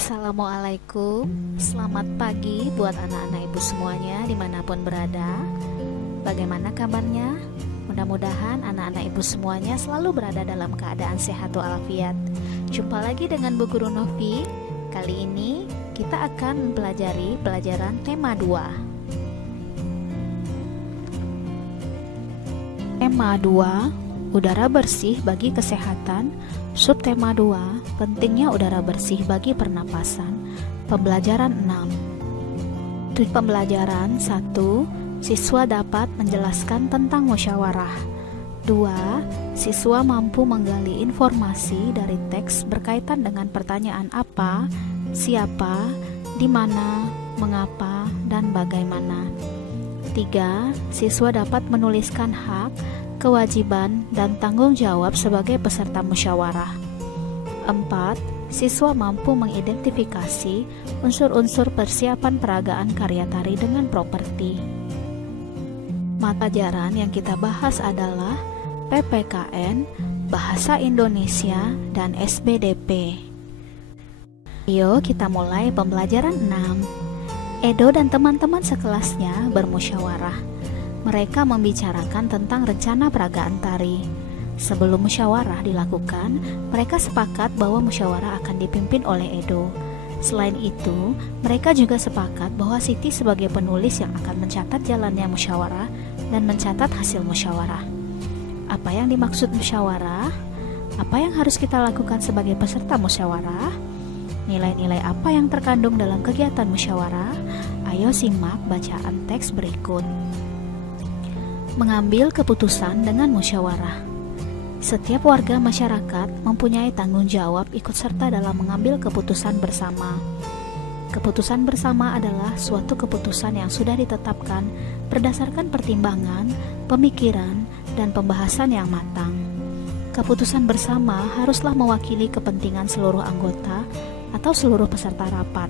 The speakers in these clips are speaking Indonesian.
Assalamualaikum, selamat pagi buat anak-anak ibu semuanya dimanapun berada. Bagaimana kabarnya? Mudah-mudahan anak-anak ibu semuanya selalu berada dalam keadaan sehat walafiat. Jumpa lagi dengan Bu Guru Novi. Kali ini kita akan mempelajari pelajaran tema 2. Tema 2, udara bersih bagi kesehatan. Subtema 2, pentingnya udara bersih bagi pernapasan. Pembelajaran 6. Pembelajaran 1, siswa dapat menjelaskan tentang musyawarah. 2, siswa mampu menggali informasi dari teks berkaitan dengan pertanyaan apa, siapa, di mana, mengapa, dan bagaimana. 3, siswa dapat menuliskan hak, kewajiban, dan tanggung jawab sebagai peserta musyawarah. 4. Siswa mampu mengidentifikasi unsur-unsur persiapan peragaan karya tari dengan properti. Mata pelajaran yang kita bahas adalah PPKN, Bahasa Indonesia, dan SBDP. Ayo kita mulai pembelajaran 6. Edo dan teman-teman sekelasnya bermusyawarah. Mereka membicarakan tentang rencana peragaan tari. Sebelum musyawarah dilakukan, mereka sepakat bahwa musyawarah akan dipimpin oleh Edo. Selain itu, mereka juga sepakat bahwa Siti sebagai penulis yang akan mencatat jalannya musyawarah dan mencatat hasil musyawarah. Apa yang dimaksud musyawarah? Apa yang harus kita lakukan sebagai peserta musyawarah? Nilai-nilai apa yang terkandung dalam kegiatan musyawarah? Ayo simak bacaan teks berikut. Mengambil keputusan dengan musyawarah. Setiap warga masyarakat mempunyai tanggung jawab ikut serta dalam mengambil keputusan bersama. Keputusan bersama adalah suatu keputusan yang sudah ditetapkan berdasarkan pertimbangan, pemikiran, dan pembahasan yang matang. Keputusan bersama haruslah mewakili kepentingan seluruh anggota atau seluruh peserta rapat.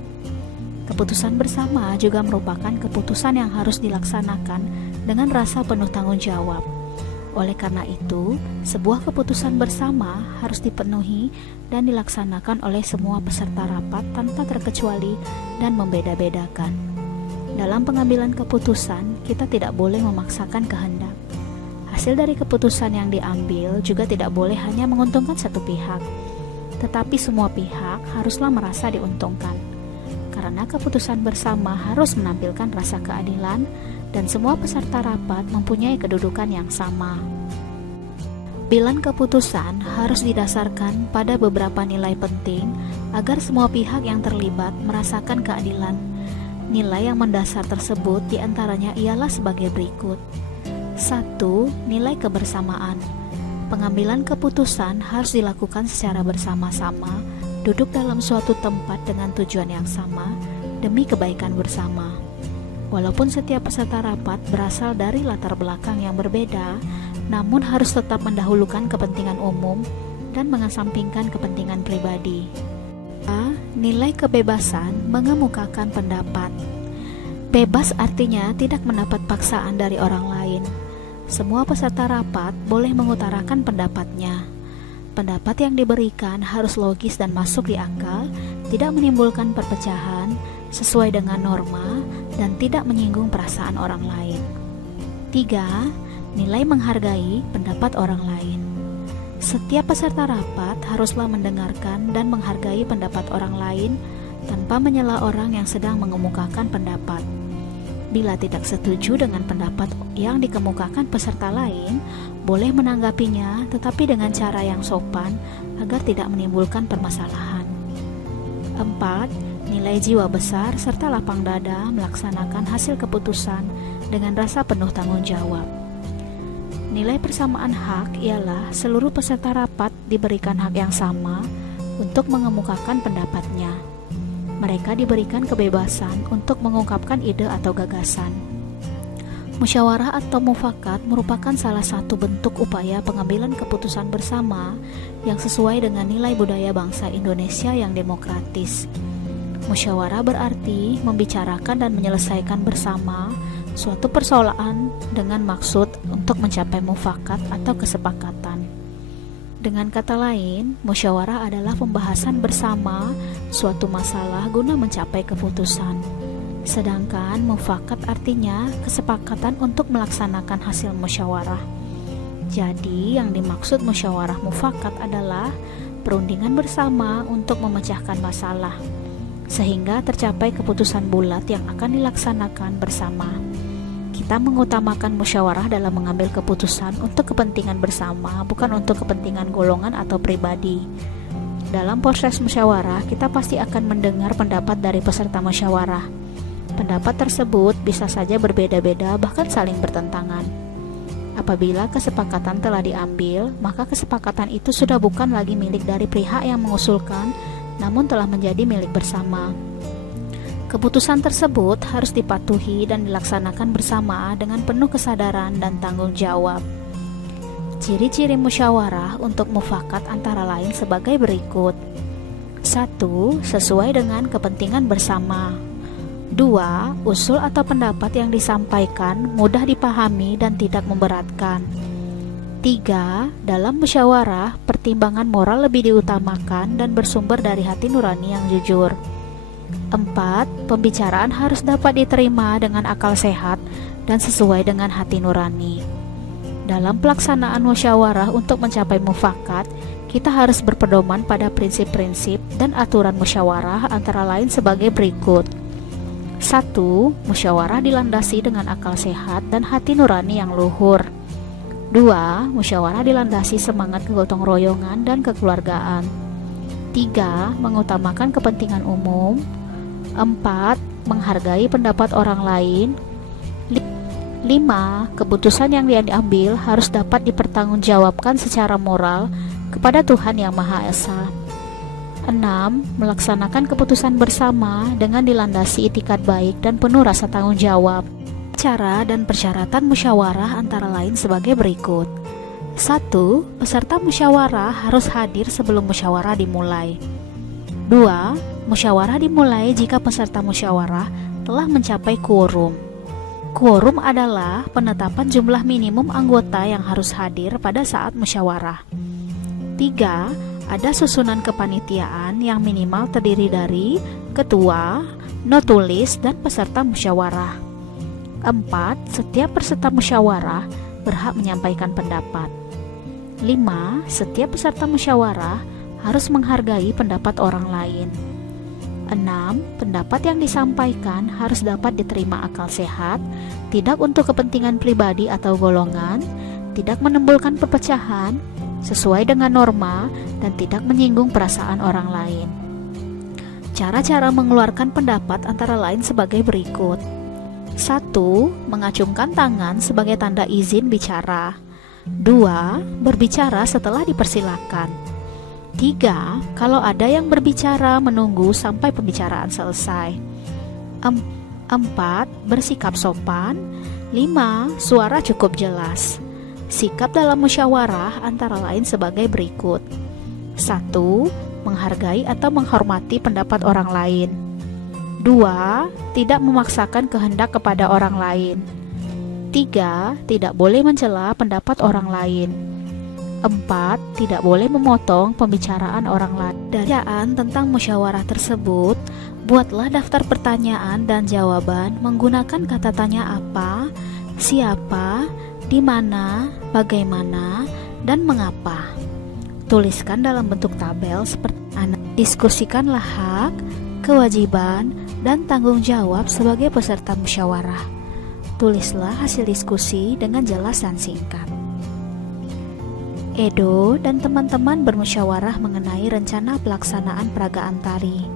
Keputusan bersama juga merupakan keputusan yang harus dilaksanakan dengan rasa penuh tanggung jawab. Oleh karena itu, sebuah keputusan bersama harus dipenuhi dan dilaksanakan oleh semua peserta rapat tanpa terkecuali dan membeda-bedakan. Dalam pengambilan keputusan, kita tidak boleh memaksakan kehendak. Hasil dari keputusan yang diambil juga tidak boleh hanya menguntungkan satu pihak, tetapi semua pihak haruslah merasa diuntungkan. Karena keputusan bersama harus menampilkan rasa keadilan dan semua peserta rapat mempunyai kedudukan yang sama. Pengambilan keputusan harus didasarkan pada beberapa nilai penting agar semua pihak yang terlibat merasakan keadilan. Nilai yang mendasar tersebut diantaranya ialah sebagai berikut. 1. Nilai kebersamaan. Pengambilan keputusan harus dilakukan secara bersama-sama, duduk dalam suatu tempat dengan tujuan yang sama demi kebaikan bersama. Walaupun setiap peserta rapat berasal dari latar belakang yang berbeda, namun harus tetap mendahulukan kepentingan umum dan mengesampingkan kepentingan pribadi. A. Nilai kebebasan mengemukakan pendapat. Bebas artinya tidak mendapat paksaan dari orang lain. Semua peserta rapat boleh mengutarakan pendapatnya. Pendapat yang diberikan harus logis dan masuk di akal, tidak menimbulkan perpecahan, sesuai dengan norma, dan tidak menyinggung perasaan orang lain. 3. Nilai menghargai pendapat orang lain. Setiap peserta rapat haruslah mendengarkan dan menghargai pendapat orang lain tanpa menyela orang yang sedang mengemukakan pendapat. Bila tidak setuju dengan pendapat yang dikemukakan peserta lain, boleh menanggapinya tetapi dengan cara yang sopan agar tidak menimbulkan permasalahan. 4. Nilai jiwa besar serta lapang dada melaksanakan hasil keputusan dengan rasa penuh tanggung jawab. Nilai persamaan hak ialah seluruh peserta rapat diberikan hak yang sama untuk mengemukakan pendapatnya. Mereka diberikan kebebasan untuk mengungkapkan ide atau gagasan. Musyawarah atau mufakat merupakan salah satu bentuk upaya pengambilan keputusan bersama yang sesuai dengan nilai budaya bangsa Indonesia yang demokratis. Musyawarah berarti membicarakan dan menyelesaikan bersama suatu persoalan dengan maksud untuk mencapai mufakat atau kesepakatan. Dengan kata lain, musyawarah adalah pembahasan bersama suatu masalah guna mencapai keputusan. Sedangkan mufakat artinya kesepakatan untuk melaksanakan hasil musyawarah. Jadi, yang dimaksud musyawarah mufakat adalah perundingan bersama untuk memecahkan masalah, sehingga tercapai keputusan bulat yang akan dilaksanakan bersama. Kita mengutamakan musyawarah dalam mengambil keputusan untuk kepentingan bersama, bukan untuk kepentingan golongan atau pribadi. Dalam proses musyawarah, kita pasti akan mendengar pendapat dari peserta musyawarah. Pendapat tersebut bisa saja berbeda-beda, bahkan saling bertentangan. Apabila kesepakatan telah diambil, maka kesepakatan itu sudah bukan lagi milik dari pihak yang mengusulkan, namun telah menjadi milik bersama. Keputusan tersebut harus dipatuhi dan dilaksanakan bersama dengan penuh kesadaran dan tanggung jawab. Ciri-ciri musyawarah untuk mufakat antara lain sebagai berikut. 1. Sesuai dengan kepentingan bersama. 2. Usul atau pendapat yang disampaikan mudah dipahami dan tidak memberatkan. 3. Dalam musyawarah, pertimbangan moral lebih diutamakan dan bersumber dari hati nurani yang jujur. 4. Pembicaraan harus dapat diterima dengan akal sehat dan sesuai dengan hati nurani. Dalam pelaksanaan musyawarah untuk mencapai mufakat, kita harus berpedoman pada prinsip-prinsip dan aturan musyawarah antara lain sebagai berikut. 1. Musyawarah dilandasi dengan akal sehat dan hati nurani yang luhur. 2. Musyawarah dilandasi semangat kegotong royongan dan kekeluargaan. 3. Mengutamakan kepentingan umum. 4. Menghargai pendapat orang lain. 5. Keputusan yang diambil harus dapat dipertanggungjawabkan secara moral kepada Tuhan Yang Maha Esa. 6. Melaksanakan keputusan bersama dengan dilandasi itikat baik dan penuh rasa tanggung jawab. Cara dan persyaratan musyawarah antara lain sebagai berikut. 1. Peserta musyawarah harus hadir sebelum musyawarah dimulai. 2. Musyawarah dimulai jika peserta musyawarah telah mencapai quorum. Quorum adalah penetapan jumlah minimum anggota yang harus hadir pada saat musyawarah. 3. Ada susunan kepanitiaan yang minimal terdiri dari ketua, notulis, dan peserta musyawarah. 4. Setiap peserta musyawarah berhak menyampaikan pendapat. 5. Setiap peserta musyawarah harus menghargai pendapat orang lain. 6. Pendapat yang disampaikan harus dapat diterima akal sehat, tidak untuk kepentingan pribadi atau golongan, tidak menimbulkan perpecahan, sesuai dengan norma, dan tidak menyinggung perasaan orang lain. Cara-cara mengeluarkan pendapat antara lain sebagai berikut. 1. Mengacungkan tangan sebagai tanda izin bicara. 2. Berbicara setelah dipersilakan. 3. Kalau ada yang berbicara, menunggu sampai pembicaraan selesai. 4. Bersikap sopan. 5. Suara cukup jelas. Sikap dalam musyawarah antara lain sebagai berikut. 1. Menghargai atau menghormati pendapat orang lain. 2. Tidak memaksakan kehendak kepada orang lain. 3. Tidak boleh mencela pendapat orang lain. 4. Tidak boleh memotong pembicaraan orang lain. Dari tentang musyawarah tersebut, buatlah daftar pertanyaan dan jawaban menggunakan kata tanya apa, siapa, di mana, bagaimana, dan mengapa. Tuliskan dalam bentuk tabel seperti diskusikanlah hak, kewajiban, dan tanggung jawab sebagai peserta musyawarah. Tulislah hasil diskusi dengan jelas dan singkat. Edo dan teman-teman bermusyawarah mengenai rencana pelaksanaan peragaan tari.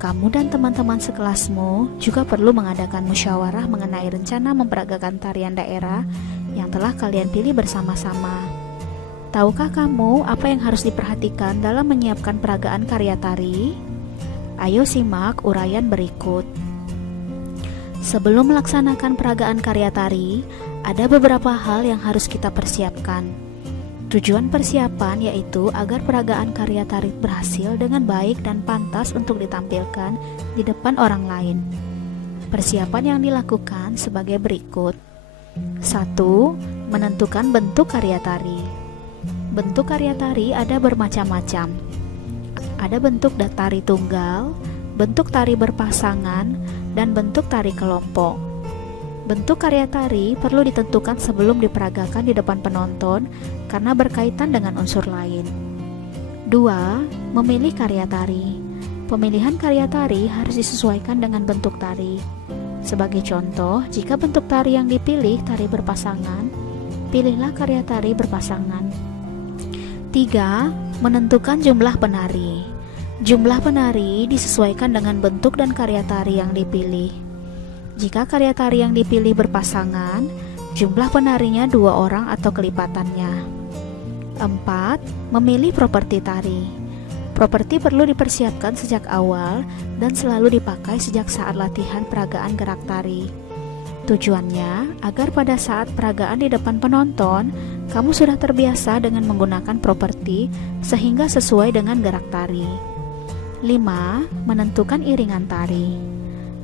Kamu dan teman-teman sekelasmu juga perlu mengadakan musyawarah mengenai rencana memperagakan tarian daerah yang telah kalian pilih bersama-sama. Tahukah kamu apa yang harus diperhatikan dalam menyiapkan peragaan karya tari? Ayo simak uraian berikut. Sebelum melaksanakan peragaan karya tari, ada beberapa hal yang harus kita persiapkan. Tujuan persiapan yaitu agar peragaan karya tari berhasil dengan baik dan pantas untuk ditampilkan di depan orang lain. Persiapan yang dilakukan sebagai berikut. 1. Menentukan bentuk karya tari. Bentuk karya tari ada bermacam-macam. Ada bentuk tari tunggal, bentuk tari berpasangan, dan bentuk tari kelompok. Bentuk karya tari perlu ditentukan sebelum diperagakan di depan penonton karena berkaitan dengan unsur lain. 2. Memilih karya tari. Pemilihan karya tari harus disesuaikan dengan bentuk tari. Sebagai contoh, jika bentuk tari yang dipilih tari berpasangan, pilihlah karya tari berpasangan. 3. Menentukan jumlah penari. Jumlah penari disesuaikan dengan bentuk dan karya tari yang dipilih. Jika karya tari yang dipilih berpasangan, jumlah penarinya 2 orang atau kelipatannya. 4. Memilih properti tari. Properti perlu dipersiapkan sejak awal dan selalu dipakai sejak saat latihan peragaan gerak tari. Tujuannya agar pada saat peragaan di depan penonton, kamu sudah terbiasa dengan menggunakan properti sehingga sesuai dengan gerak tari. 5. Menentukan iringan tari.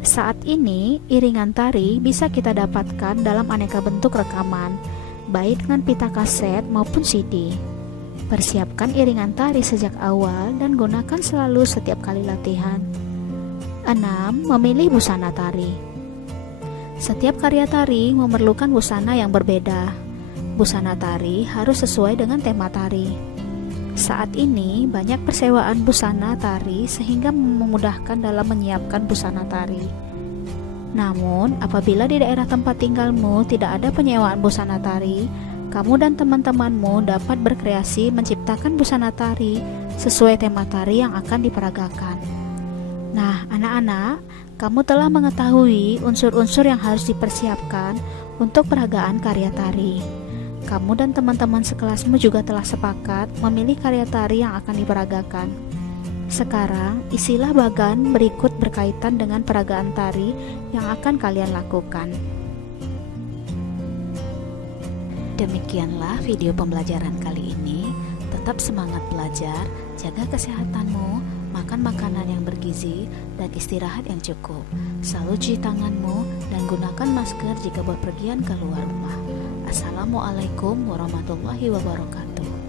Saat ini, iringan tari bisa kita dapatkan dalam aneka bentuk rekaman, baik dengan pita kaset maupun CD. Persiapkan iringan tari sejak awal dan gunakan selalu setiap kali latihan. 6. Memilih busana tari. Setiap karya tari memerlukan busana yang berbeda. Busana tari harus sesuai dengan tema tari. Saat ini banyak persewaan busana tari sehingga memudahkan dalam menyiapkan busana tari. Namun, apabila di daerah tempat tinggalmu tidak ada penyewaan busana tari, kamu dan teman-temanmu dapat berkreasi menciptakan busana tari sesuai tema tari yang akan diperagakan. Nah, anak-anak, kamu telah mengetahui unsur-unsur yang harus dipersiapkan untuk peragaan karya tari. Kamu dan teman-teman sekelasmu juga telah sepakat memilih karya tari yang akan diperagakan. Sekarang, isilah bagan berikut berkaitan dengan peragaan tari yang akan kalian lakukan. Demikianlah video pembelajaran kali ini. Tetap semangat belajar, jaga kesehatanmu, makan makanan yang bergizi, dan istirahat yang cukup. Selalu cuci tanganmu dan gunakan masker jika berpergian keluar rumah. Assalamualaikum warahmatullahi wabarakatuh.